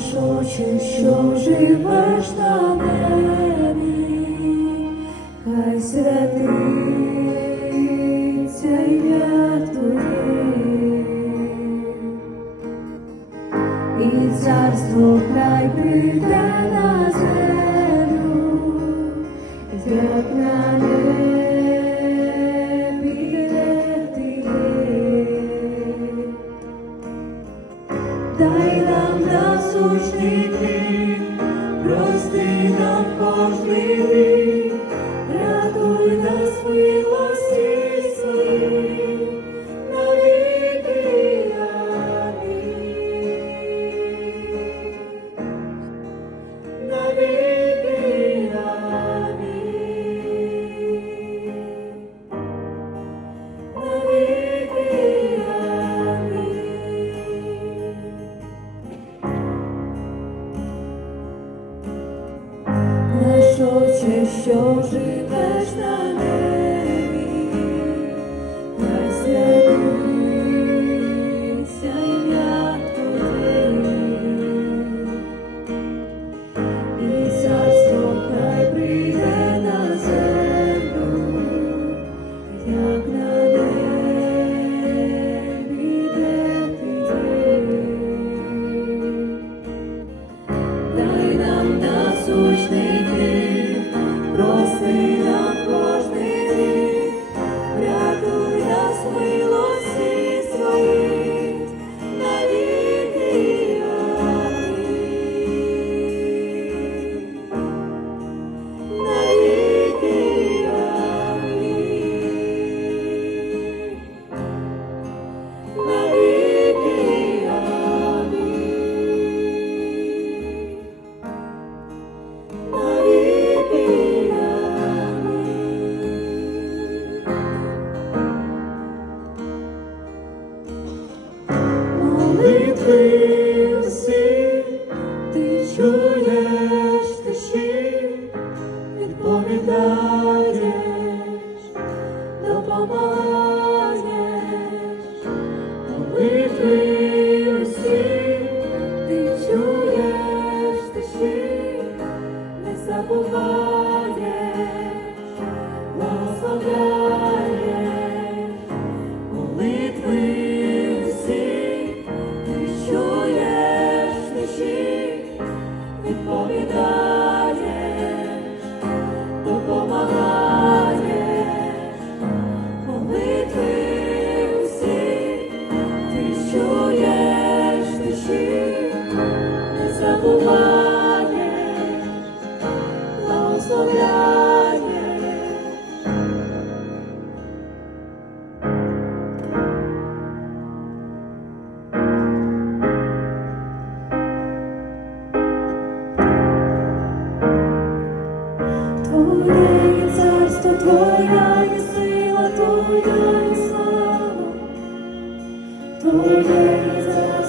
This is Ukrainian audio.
наш що живеш на небі, хай святиться ім'я Твоє, і царство край прийде на землю, як на небі. дай нам насущний ти, прости нам кожний. ти, що живеш на небі. дариш, допомагає. Твоя є сила, Твоя є слава, Твоя є